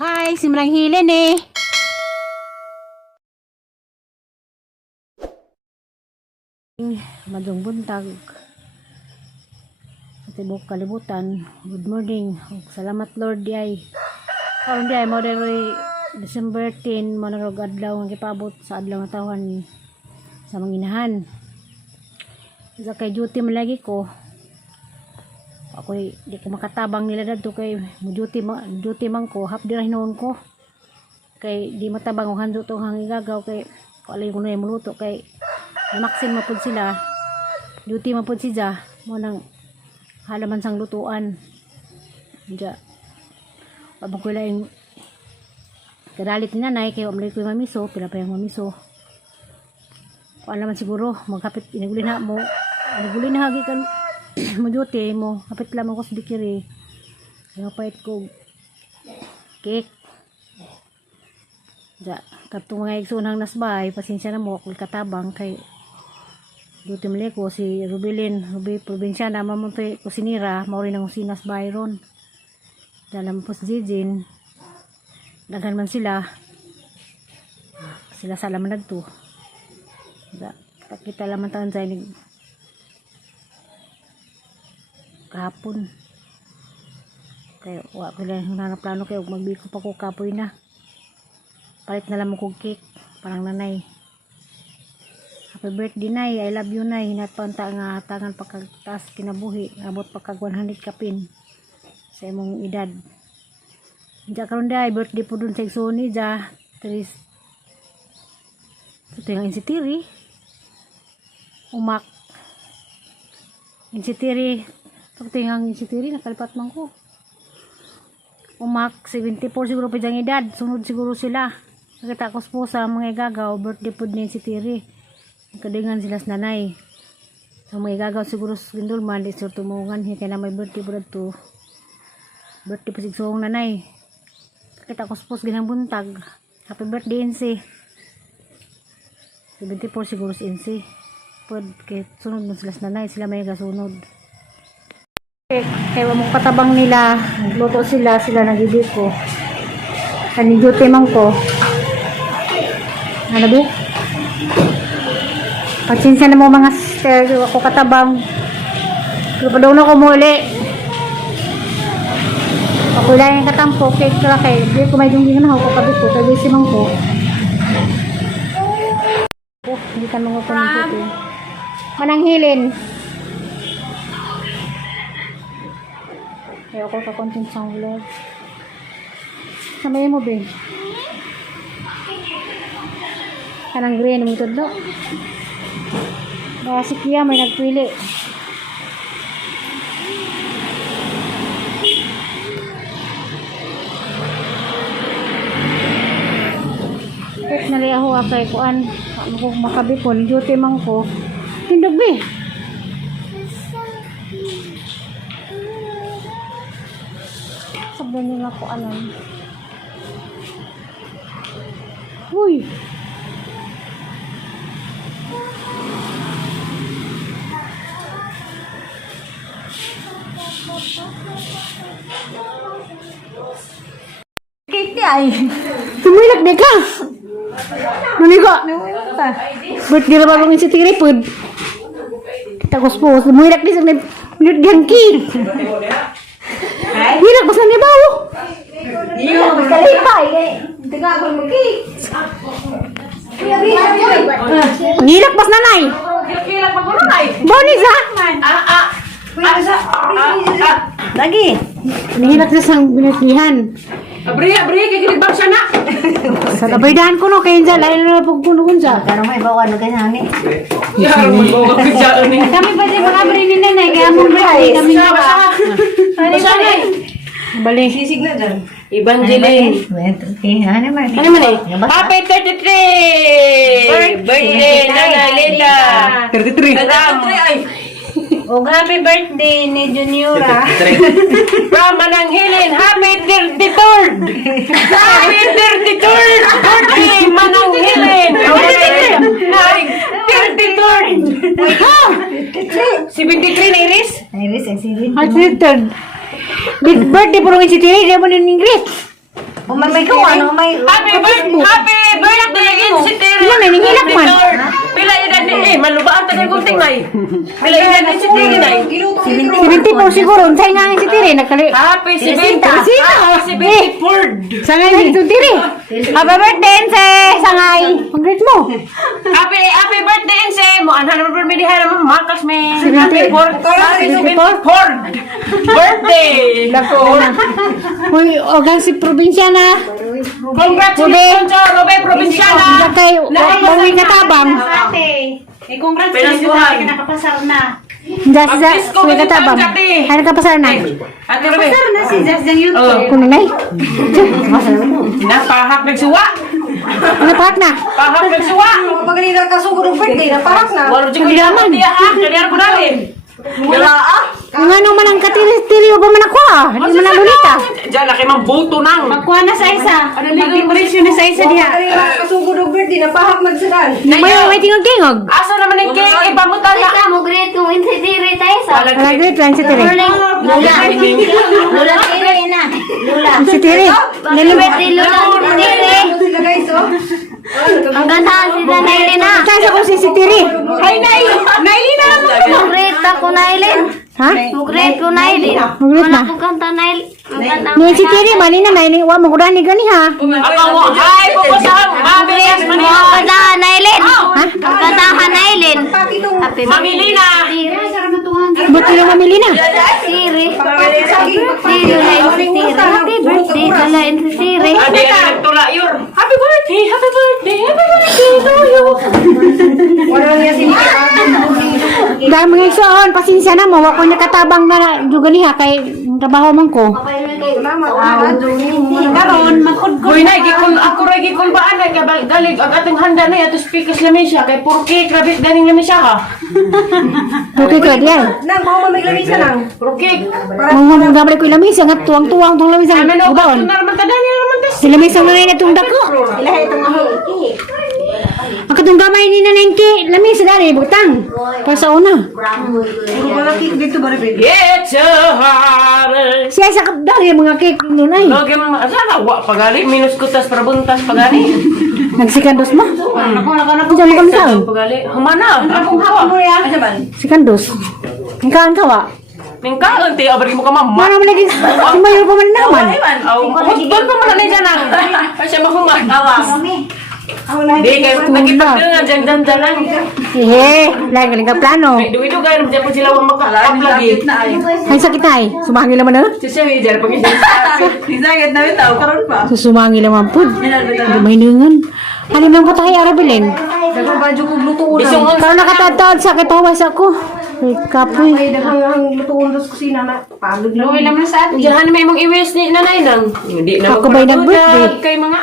Hi, si Manang Helen eh. Madung buntag. Sa tibok kalibutan. Good morning. Salamat Lord ay. Karon di ay mo diri December 10 mo narog adlaw nga gipabot sa adlaw nga Tawon sa manginahan. Sa kay duty man lagi ko. Ako di ko makatabang nila dadto kay duty man ko half day hinuon ko. Kay di matabang og handu tong hangigagaw kay alay ko na muluto kay maxim mapud sila. Duty man pud siya mo nang halaman sang lutuan. Diya. Abang ko lang kadalit ni nanay kay wala ko mamiso, pila pa yung mamiso. Kung naman siguro magkapit iniguli na mo. Iniguli na hagi kan mo duty mo. Kapit lamang ko sa dikiri. Ay mapait ko cake. Diya. Katong mga igsunang nasbay, pasensya na mo kung katabang kay duty mali ko si Ruby Provinciana mamuntoy kusinira, mauri ng usinas Byron. Dalam po si Jijin, daghan man sila sa laman nagto. Kita laman taon sa inig kahapon. Kaya wala ko lang nanaplano kayo magbiko pa ko kapoy na. Palit na lang mo kong cake, parang nanay. Happy birthday nay, I love you nay. Hinatpanta nga tangan pagkagtas kinabuhi, abot pagkag 100 kapin sa imong edad. Diya karon day birthday po dun sa Sony ja. Tris. Ito yung insitiri. Umak. Insitiri. Ito yung insitiri nakalipat man ko. Umak 74 siguro pa diyang edad. Sunod siguro sila. Nakita ko po sa mga igagaw birthday po din insitiri. Kadingan sila sa nanay. So mga igagaw siguro sa gindulman di sure tumungan kaya na may birthday po dito. Birthday pa sigsong nanay. Kita ko suppose ginang buntag. Happy birthday NC. 74 siguro si NC. Pwede kay sunod mo sila sa nanay. Sila may kasunod. Kaya mo katabang nila. Nagluto sila. Sila nagibiko. Kani duty man ko. Ano ba? Pagsensya na mo mga sister. Ako katabang. Pero pa daw na ko muli. Ako lang yung katampo, cake ka kay. Di ko may dungin na ako kabit ko. Tabi si mang ko. Hindi ka mga komento. Manang Helen. Kaya ako ka-content sa vlog. Samay mo ba? Kanang green mo ito do. Baka si Kia may nagpili. Kahit nalaya ako kay kuan ako makabipon duty man ko tindog be sabihin nila ko anan uy cake di ay tumilak di ka Manigo, birthday na bagong si Tiripod. Kita ko suppose, muhirak di sa nilagyan ki. Hirak pa sa Ngtarbaho. Iyo, kalipay. Tiga ako mo ki. Hirak pa sa nanay. Hirak pa ko nanay. Bonis ha? Lagi. Hirak na sa binatlihan. Abri, kay kilibang siya na. Sa labaydahan ko no, kayo dyan, lain na pagpunukon dyan. Karang may bawan na kayo nani. Yan, magbawa ka dyan. Kami pa siya makabri ni nanay, kaya mong birthday kami nyo ka. Bali. Sisig na dyan. Evangeline. Ano man? Ano man eh? Happy 33! Birthday, Nanay Linda! 33 ay! O happy birthday ni Juniora. From Manang Helen, happy 33rd! Happy 33rd birthday, Manang Helen! 33rd! 73 na Iris? Iris, ay sige. Birthday po rin si Tiri, di mo ng Ingrid. May ko, ano, may... Happy birthday, Insitiri! Ilan na, nihilak man. Pila edad ni malubaan tagal kong tingay. Pila edad ni Insitiri na 74 siguro. Unsay nga si Tiri. Happy si Benta! Happy si Benta! Sangay dito Tiri. Happy birthday, Ense! Sangay. Congrats mo. Happy birthday, Inse! Mo anhan naman permidihan naman makas me. 74. 74th birthday! Lako! Uy, ogang si probinsya na. Congratulations, Robe Provinciana! Kay Bawing Katabang. Congrats Pinaskuhan. ka nakapasar na. Jas sa Bawing Katabang. Ay nakapasar na. Ate Robe. Na si Jas Jang yun. Kuno nay. Napahak nagsuwa! Ano pahat na? Pahak nagsuwa! Pag nila kasugod ng birthday, naparak na. Wala dyan ko yaman. Kaliar ko dali. Wala Ang ano man ang katiri-tiri pa man ako ah. Hindi man ang lulita. Diyan, laki mang buto nang. Magkuha na sa isa. Mag-impression na sa isa diha. Pag nila kasugod ng birthday, naparak nagsadan. May tingog-tingog. Asa naman yung cake? Ipamutan na. Kita mo great kung insitiri tayo sa Malagrit lang si Tiri. Lula tiri na. Lula. Si Tiri. Birthday Lula tiri. Sila guys, oh. Ang ganda sila Nailin na. Saan ako si Tiri? Ay, Nailin na. Great ako Nailin. Ha? Great ko Nailin. Great na. Wala ko kanta Nailin. Ni si Tiri mali na nay wa mo gani gani ha. Ako mo, ay, pupusang. Mabilis, Mo manila. kanta Nailin. Ang kanta Nailin. Happy Mamili na. Buti lang mamili na. Siri. Siri na insitiri. Happy birthday pala insitiri. Adi, nagtula yun. Happy birthday, happy birthday, happy birthday to you. Wala niya sila. Dahil mga igsoon, pasensya na mo, wako nakatabang na juga niya kay trabaho man ko. Karon, magkudkod. Uy, na, ako rin gikon ba anay, galig, ang ating handa na, ato speakers namin siya, kay puro cake, rabit, ganing namin siya ka. Okay ka diyan. Nang, mga mamiglamisa nang. Puro cake. Mga gabay ko ilamis, ang tuwang-tuwang tong lamis ang Amin o, bubaon. kato na naman, kadali na naman, tas. Sila may isang nanay na itong dako. Ilahay itong mga Ang katong gamay ni nanay ki, lamis sa dali, butang. Para sa una. Puro mga cake dito ba rin? It's a heart. Siya sa dali mga cake nunay. Lagi mo, asa wa pagali, minus kutas para buntas pagani. Nagsikandos mo. Diyan mo kami taon. Pagali, humana. Ako Mo ha. ya. Sikandos. Ang kaan ka wa. Ningkaon, ti, abari mo ka mama. Mara mo lagi, sumayo pa man naman. Aw, hutbol pa man na dyan ang. Kasi mahuman. Di, kaya nakipagdungan dyan lang. Hehe, lagi ka plano. Duwi-do gaya naman dyan po sila makakap lagi. Ay sakit ay, sumangil naman na. Siya may dyan, pag isagit na ito, karoon pa. Susumangil naman po. Hindi may ningan. Halim lang ko tayo arabilin. Nagbabadyo ko lutuon. Isong ang Parang nakatataod, sakit awas ako. Ay, kapoy. Ay, daghang lutuon dos kusina na. Pagod lang. Luwi naman sa atin. Diyan may mong iwis ni nanay nang. Hindi na Ako ba'y nag-birthday? Kay mga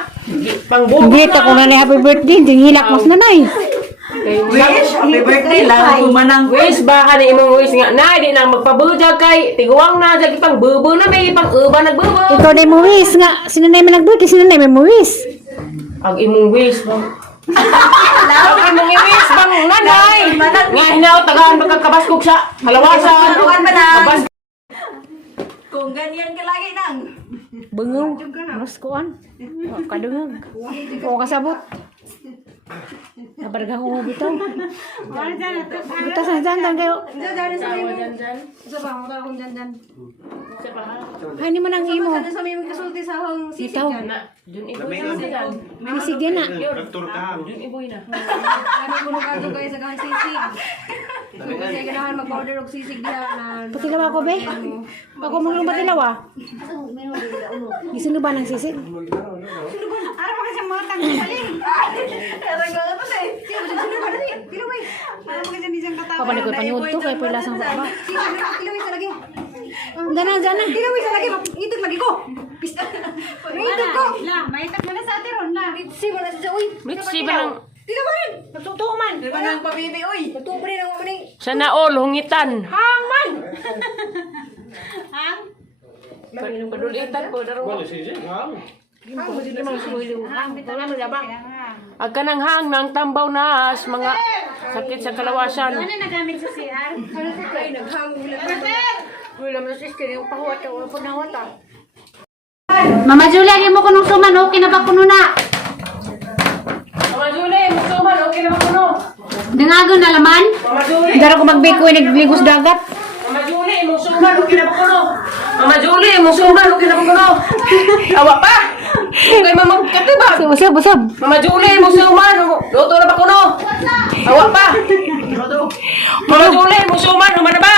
pangbubo. Hindi, ako na happy birthday. Hindi hilak mas nanay. Wish, happy birthday lang. Manang wish baka ni imong wish nga nay di na magpabujag kay tiguang na jag ipang bubo na may ipang uba nagbubo. Ikaw na mo wish nga. Sinanay man nag-birthday, sinanay may mo wish. Ang imong wish bang. Ang imong wish bang nanay. Nga hinaw tagaan magkakabaskog sa halawasan. Kabas. Kung ganyan ka lagi nang. Bengaw. Mas kuan. Kadungag. O kasabot. Nabargang ko bitaw. Butas na dyan kayo. Isa pa, mga akong dyan. Ay, hindi man ang imo. Sa may magkasulti sa akong sisig Bitaw. dyan. Jun iboy na dyan. Sisig yan na. Jun iboy na. Kami kuno ka doon guys sa kahang sisig. Kasi ganahan mag-order og sisig diha na. Patilaw ako, be. Ako mo nung patilaw ah. Gusto nyo ba ng sisig? Ano ba kasi mga tanggalin? Arang na ito eh. Tiyo, sino ba dali? Tilaway. Ano ba kasi nisang katawa? Papanig ko panyod to, kaya po lasang baba. Tilaway sa lagi. Dana. Tilaway sa lagi. Itag lagi ko. Pista. Itag ko. Maitak mo na sa atiron na. Mitsi mo na siya. Uy. Mitsi ba lang? Tilaway. Nagtutuo man. Di ba nang pabibi? Uy. Nagtutuo pa rin ang mamani. Sana all hungitan. Hang man. Hang? Padulitan ko daro. Agka nang hang nang tambaw nas mga sakit sa kalawasan. Ano nagamit sa CR? Ay, naghang ulit. Uy, laman na sister, yung pahuwat ka, ulo po na huwata. Mama Julia, lagi mo kunong suman, okay na ba kuno na? Mama Julie, musuman, okay na ba kuno? Nangagon na laman? Mama Julie, Dara ko magbiko nagligos dagat. Mama Julie, musuman, okay na ba kuno? Mama Julie, musuman, okay na ba kuno? Awa pa! Okay, mama, katibag! Usab. Mama Julie, musuman, luto na ba kuno? Awa pa! Mama Julie, musuman, humana ba?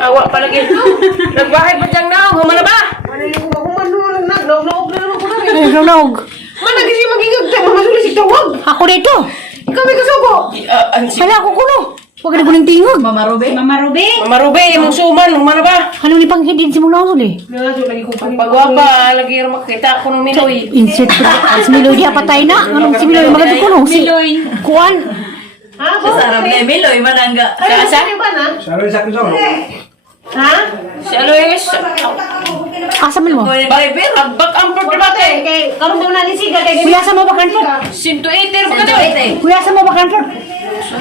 Awa pa lagi. Nagbahay pa diyang naong, humana ba? Nagnog. Man, nagisi magigag tayo, Mama Julie, si tawag. Ako dito. Ikaw may kasubo. Wala ako kuno. Huwag na guling tingog. Mama Ruby. Mama Ruby, musuman, humana ba? Anong ni panghidin si mong naon uli? Pagwapa, lagi rin makita ko ng Miloy. Insert ko. Si Miloy di patay na. Anong si Miloy maganda kuno? Si Kuan. Sarap na Miloy, manangga. Kaasa? Ha? Si Aloyes. Asa mo? Baby, ragbak ang pagdabate. Karon daw na ni Siga kay Kuya sa mo ba kantot? 180 ba ka doon? Kuya sa mo ba kantot?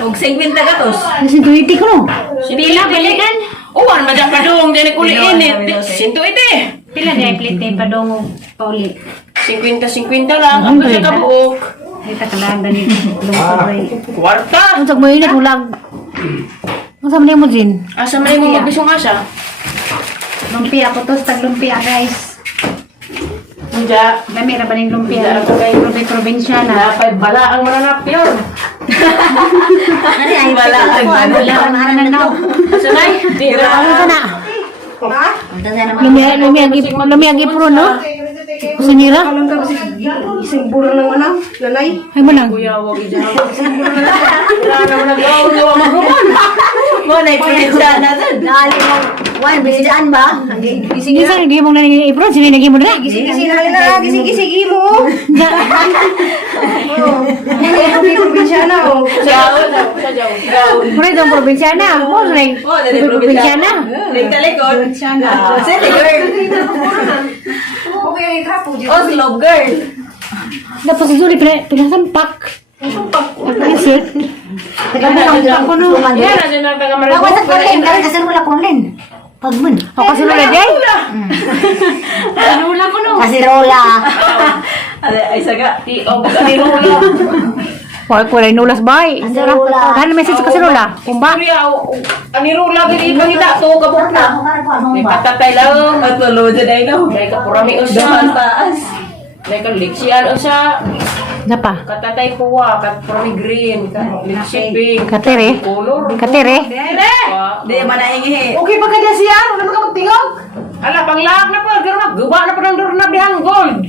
og 50 gatos. Kasi 20 ko no. Pila balikan? Uwan, madya pa doon. Diyan kuliin eh. 180. Pila na plite pa dong paulit. 50-50 lang. Ang kasi kabuok. Kita kalanda ni Lumsabay. Kwarta. Unsag mo init ulag. Unsa man mo din? Asa man mo magbisong asa? Lumpia po to, tag lumpia guys. Hindi. Dami ra ba ning lumpia? Probinsya na. Napay bala ang mananap yun. Ari ay wala ang na. Asa na? Tira. Ano ka na? Ha? Lumiyag ipro no? Kusinira? Isang buro ng ano? Nanay. Ay manang. Kuya, wag i-dyan. Wala naman nag-awag yung magruman. Mo na ipinsa na dun. Dali mo. Wan, bisidaan ba? Gising Isa lagi mong nanay ipro, sini lagi mo na. gising na gising mo. Probinsya na oh. Mura itong probinsya na. Mo rin. Probinsya na. Nagtalikod. Sige girl. Okay, trapo. Oslo girl. Tapos si Zuri pinasampak. Pinasit. Pinasampak ko no. Yan, nasa na taga-maribo. Kasi wala kong len. Pagman. O kasi nula day. Ano ko no? Kasi rola. Ay saga. O, ni Rula. Hoy, kulay nulas bay. Kasirola. Ano message kasi Lola? Kumba? Kuya, ani Rula, gini ipangita. To, kabuk na. May patatay lang. At tulo dyan ay no. May kapurami o Daman siya. taas. May kaliksiyan o siya. Napa? Katatay puwa, kapurami green. Liksiping. Katere? Color. Katere? Di man na ingi. Okay pa kaya siya? Wala naman ka magtingog? Ala, panglaak na po. Pero nagguba na po ng doorknob dihang gold.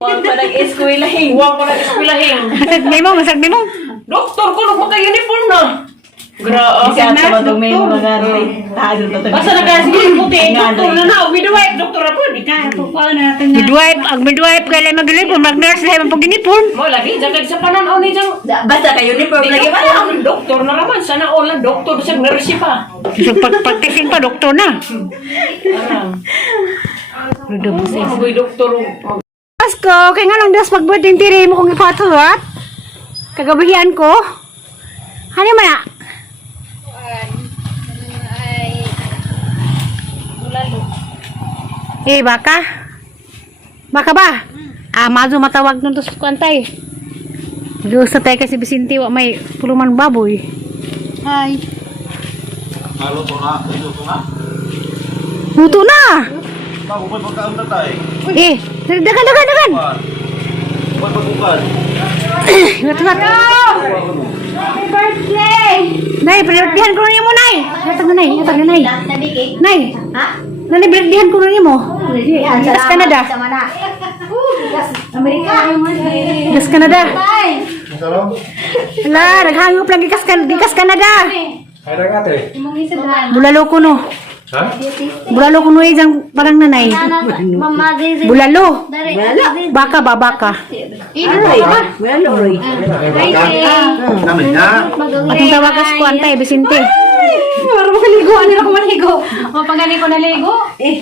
Huwag pa nag-eskwelahin. Huwag ko nag-eskwelahin. Masag mo. Doktor ko, nagmaka-uniform na. Grabe. Isa sa matong may mga gante. Tahagod na Basta nagkasig puti. Doktor na na. Midwife, doktor na po. Di ka. Midwife, ang midwife kailan mag-uniform, mag-nurse dahil ang pag-uniform. Mo lagi, dyan sa pananaw ni dyan. Basta kayo uniform lagi ba lang? Doktor na naman. Sana all na doktor. Sa nurse pa. So, pag-testing pa, doktor na. Magoy doktor. Pasko, kaya nga lang das pag-birthday tiri mo kong ipatulat. Kagabihan ko. Ano man na? Baka? Baka ba? Mazo matawag nun to sa kuantay. Diyos sa tayo kasi Bisinti, wa may puluman baboy. Hi. Halo to na, luto na. Luto na! Bago pa pagkaon na tayo. Dagan! Huwag pagkukan. Gat. Happy birthday! Nay, birthdayan ko na niyo mo, Nay! Yatag na, Nay. Nay! Ha? Nay, birthdayan ko na niyo mo. Gas Canada. Amerika. Gas Canada. Sarap. Wala, naghangop lagi gas Canada. Ay lang ate. Bulalo ko no. Ha? Bulalo ko no isang parang nanay. Bulalo. Baka ba, baka. Namin na. Atong tawagas ko antay, Vicente. Para makaligo. Ano na ko maligo? O, pag ko naligo.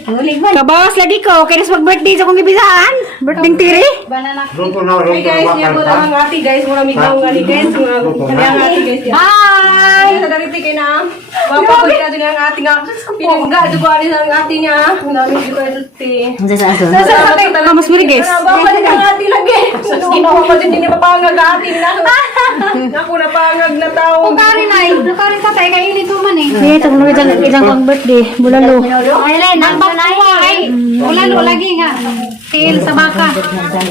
Nulig man. Kabawas lagi ko. Kaya sa mag-birthday sa kong ibisahan. Birthday tiri. Banana. Luto na, luto Hey guys, na niya po makan ang ati guys. Mura migaw nga ni guys. Kanya ang ati guys. Hi! Sa dariti kay na. Wapa ko na din ang ati nga. Pinungga dugo ani ang ati niya. Namin di ko iti. Sa Mas birigis. Baba din ang ati lagi. Ginawa ko din ni papangag ati nila. Ako na pangag na tao. Kari tatay kayo nito man eh. Sige, ito kung isang pang birthday. Bulalo. Helen, ang Ay, bulalo lagi nga. Tiil sa baka.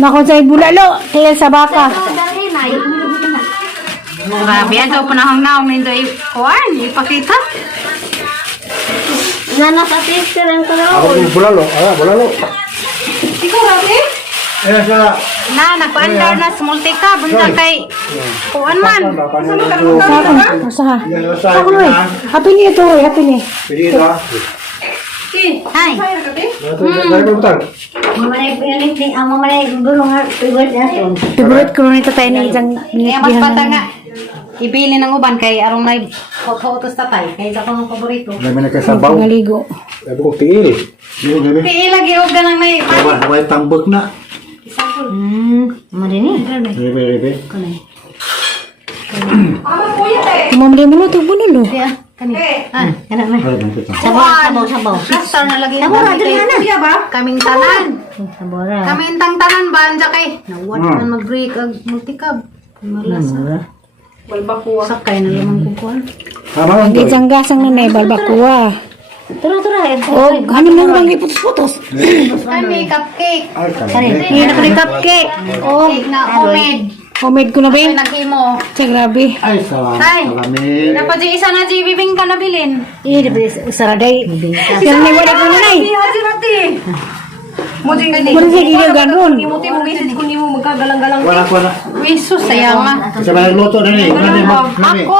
Nako sa bulalo. Tiil sa baka. Grabe yan. So, panahong-nahong nito kuhan. Ipakita. Nanas at sister ang Ako kalawon. yung bulalo. Bulalo. Ikaw rati? Eh, sa... Na, nagpa-andar na sa multi-cab. Bunta kay kuhan man. Usaha. Sa Ako Roy. Happy New Year to Roy. Happy New Year. Pili ito Hi. Ay, rakati? Dari mo butang. Favorite ko rin ito tayo ni isang Kaya mas bata nga. Ibili ng uban kay arong may photos tatay. Kaya sa kong paborito. Dami na kasabaw. Maligo. Sabi ko, tiil. Dili. Pili lagi huwag ka nang may Sabay tambok na. Marini. Rebe. Mamali mo ito bulalo. Kaya, kani. Ah, kana na. Ay, bang kita. Sabaw. Plaster na lagi. Sabaw, Kuya ba? kaming tanan. Sabora. Kaming tanan ba anja kay. Nawat man mag-break ag multi-cab. Malasa. Balbakuwa. Sakay na lamang kukuan. Tama lang Hindi to. isang gasang na na balbakuwa. Tara. Oh, ano lang bang iputos-putos? Kami cupcake. Ay, kami. Hindi na ko ni cupcake. Oh, cake na homemade. Homemade ko na ba Ay, yun? nag-imo. Siya, grabe. Ay, salamat. Tay. Salamin. Dapat di isa na di bibing ka na bilin. Iya, saraday. Kaya may wala ko na nay. Haji rati. Mo din gani. Muna siya giliw gano'n. Imuti mo message kun imo magkagalang-galang. Wala. Wisus, sayang ma. Kasi ba nagluto na ni? Nami. Ako!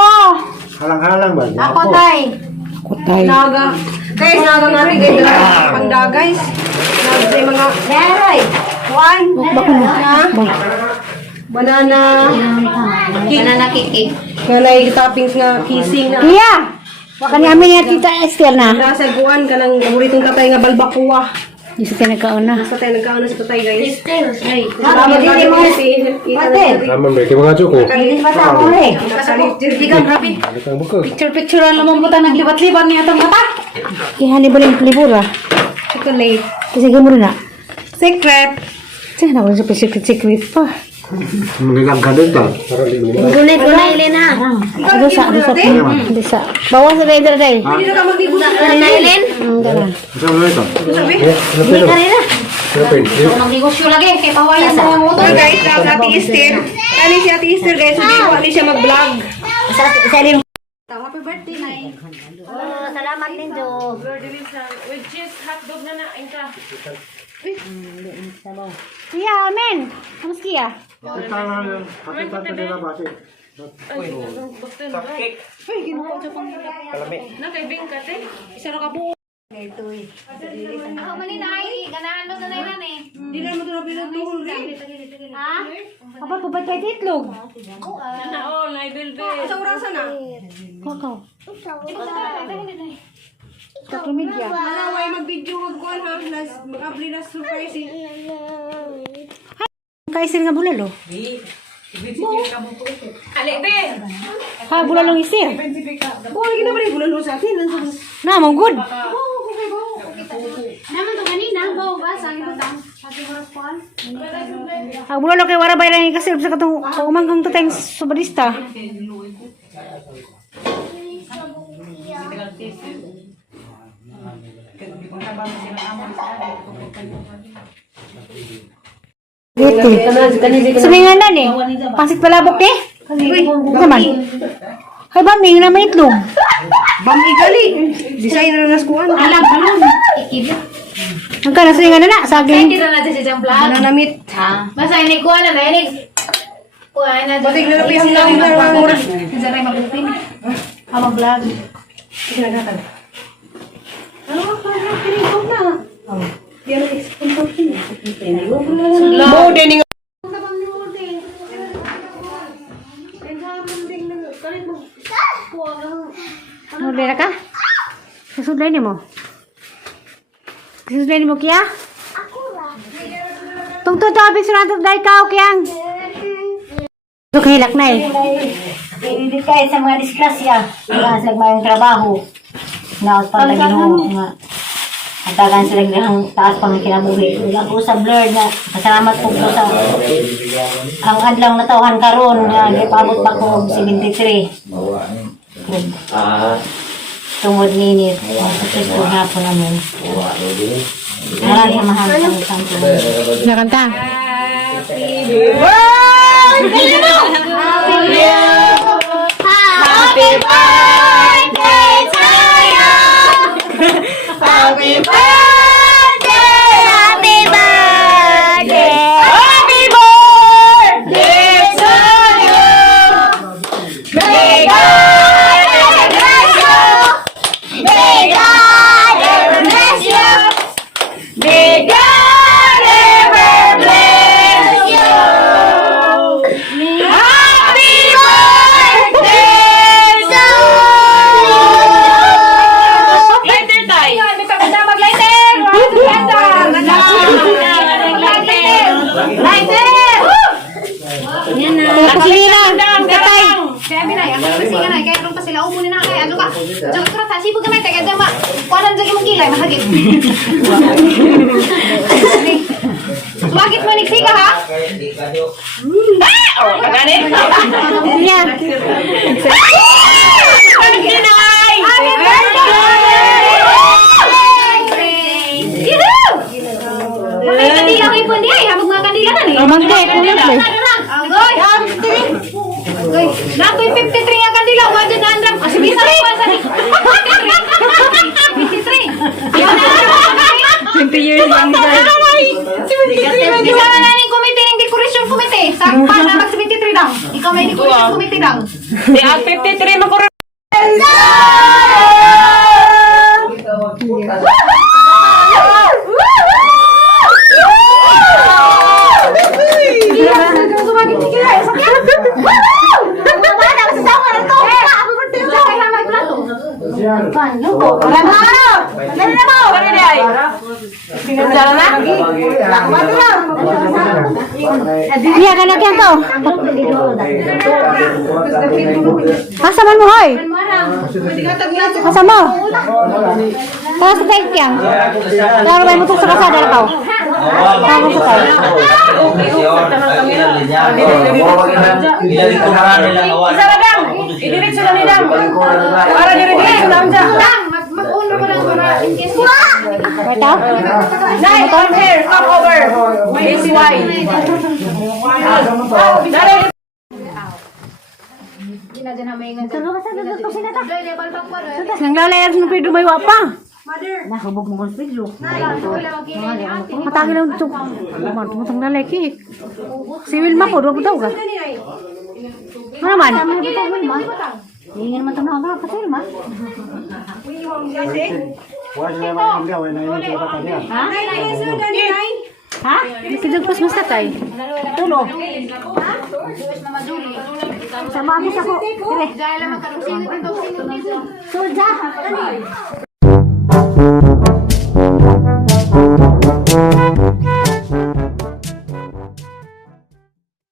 Halang-halang ba? Ako, tay. Kutay. Naga. Guys, naga natin guys. Pangda guys. Naga sa mga Meroy. wine. Banana. Banana cake. Kanay toppings nga kissing na. Iya! Waka ni amin niya tita Esther na. Nasa guwan ka ng paboritong tatay nga balbakuwa. Isa tayo nagkauna. Sa tayo nagkaano sa tatay guys. Ay. Salamat Hindi natin mo. mga si Naman ba? Kaya mga chuko. Hindi pa sa uli. Ikaw, grabe. Alikang bukog. Picture ang lamang buta naglibat-libat niya itong mata. Ihani ba yung plibura? Chocolate. Kasi mo rin na. Secret. Sige na, wala sa secret pa. Magilang ka din to. Gunit ko na Elena. Dosa. Bawas sa rider day. Hindi na ka maglibot. Elen. Ang galang. Saan mo ito? Sabi? Hindi ka rin na. Philippine. Magnegosyo lagi. Kaya pawayan sa mga motor. So guys, ang Ate Esther. Ano si Ate Esther guys? Hindi ko ali siya mag-vlog. Happy birthday, Nay. Oh, salamat din, Jo. With cheese, hotdog na na. Inka. Kuya, amen. Kamus kiya? Pakita na nila ba siya? Cupcake. Nakaibing ka, te. Isa na ka po. Ako man ni Nay. Ganahan mo sa Nay nan eh. Hindi na mo ito na pinatulog rin. Ha? Kapag pabay tayo titlog. Na, oh, naibilbil. Sa orasan na. Kakaw. Katumidya. Malaway mag-video mag-kuhan ha. Mag-upload na surprise eh. Kaisir nga bulalo. Ali, be. Ha, bulalong isir. Buwan lagi na ba rin bulalo sa atin? Na, mong good. Naman to kanina. Bawa ba? Saan ito tang? Pati mo raspuan? Ang bulalo kay warabay lang kasi sa katong umangkang to tayong sobadista. Sabi nga na eh. Pansit palabok eh. Naman. Hay ba, may naman itlog. Bam igali. Designer na skuan. Alam. Ikibit. Ang kana sa nga na saging. Hindi na natin si Jam Vlog. Banana meat. Basta ini ko na ini. Kuha na. Batik na napiham na ang mga oras. Sa rin maglutin. Ama vlog. Kinagatan. Ano ba? Parang pinipog na. Yan ang export ko. Bo din nga. Ano dira Susunod mo. Susunod mo kaya? Tungtod to abis surat dai kau kiyang. Hilak na eh. Hindi kayo sa mga disgrasya. Mga sa mga trabaho. Naot pang Ginoo nga. Atagan sila ng taas pang kinabuhi. Wala ko sa blurred na kasalamat po ko sa ang adlang natawhan karon nga gipabot pa ko 73. Tungod ninit. Sa ko hapon namin. Maraming mahal sa santo. Nakanta. Happy birthday to you. Happy birthday. Happy birthday. Happy birthday to you. May God ever bless you. May God ever bless you. May God ever bless you. Happy birthday to you. Lighter tayo. May pagkanda mag-lighter! Lighter! Pasilina. Katay. Sabi na, ang kasi nga na, kaya pa sila umunin na kaya, ano ka? Diyan ka rata, sipag ka may taga dama. Kuanan dyan yung kilay, mahagit. Suwagit mo niksi ka ha? Oh, kaganin. Niya. Nanay! Happy birthday! May kandila ko yung pundi ay, habang mga kandila na ni. Magde, kulit eh. Agoy! Agoy! Nakoy 53 ang kandila, wajan na andram. Kasi bisa ko sa ni. 53. Ayaw na. 20 years lang nila. Bisa na naning komite ng decoration committee. Sakpa na mag 73 lang. Ikaw may decoration committee lang. Di ang 53 mo ko rin. Niya ka na kaya to. Asa man mo hoy? Asa mo? Para sa tayo kiyang. Para ba mo sa kasada na kao? Para mo sa tayo. Isa na dang! Idiretso na ni dang! Para diretso na dang! Lang, mag-uno mo lang para in case. Ito? Nay, come here! Come over! This why! Dari! Nang lalayas ng Pedro may wapa. Matagi lang ito. Tumutang lalaki. Si Wilma po, doon daw ka. Ano naman? Ingin mo ito na ako kasi Wilma. Wala sila maintindihan, wala na yun sa kanya. Ha? Kinagpas basta tayo. Tulo. Sama ako sa ko. Dire. Dahil lang magkaroon sino dito. Suja.